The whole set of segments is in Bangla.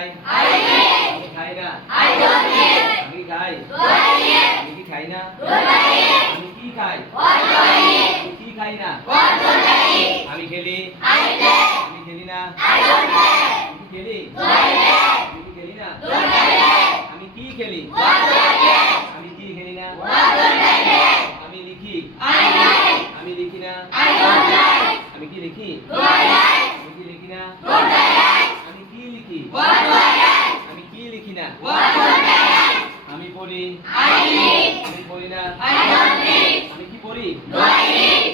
খাই? আমি খাই না। আমি খাই? আমি কি খাই না? আমি কি খাই? আমি কি খাই না? আমি খেলি? আমি খেলি না। আমি কি খেলি? আমি কি খেলি না। আমি কি খেলি? আমি কি খেলি না। আমি লিখি? আমি লিখি না। আমি কি লিখি? আমি কি লিখি না। আমি কি লিখি? আমি কি লিখি না। আমি পড়ি? আমি পড়ি না। আমি কি পড়ি?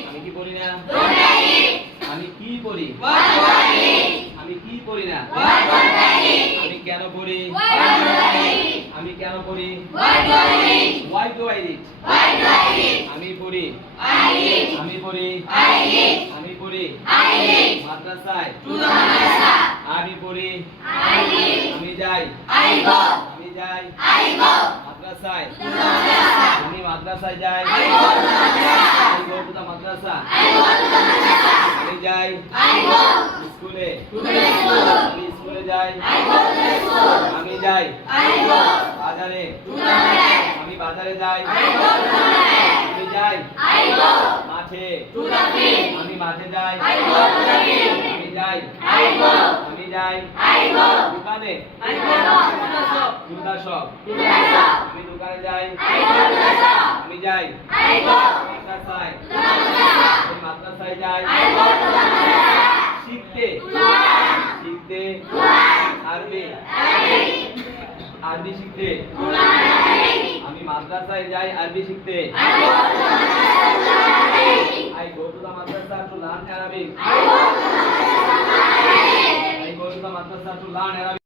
আমি কি পড়ি না। আমি কি পড়ি? আমি কি পড়ি না। আমি কেন পড়ি? আমি কেন পড়ি? Why do I read? আমি পড়ি? আমি পড়ি? আমি পড়ি? মাদ্রাসায়? আমি পড়ি? আমি যাই? আমি যাই? মাদ্রাসায়? আমি মাদ্রাসায় যাই? I go to the madrasa. আমি যাই? স্কুলে? আমি স্কুলে যাই? আমি যাই? বাজারে? আমি বাজারে যাই? আমি যাই? মাঠে? আমি মাঠে যাই? আমি যাই? আমি যাই? দোকানে? জুতা শপ? আমি দোকানে যাই? আমি যাই? মাদ্রাসায়? আমি মাদ্রাসায় যাই? শিখতে? শিখতে? আরবি? আরবি শিখতে? আমি মাদ্রাসায় যাই আরবি শিখতে? I go to the madrasa to learn Arabic. I go to the madrasa to learn Arabic.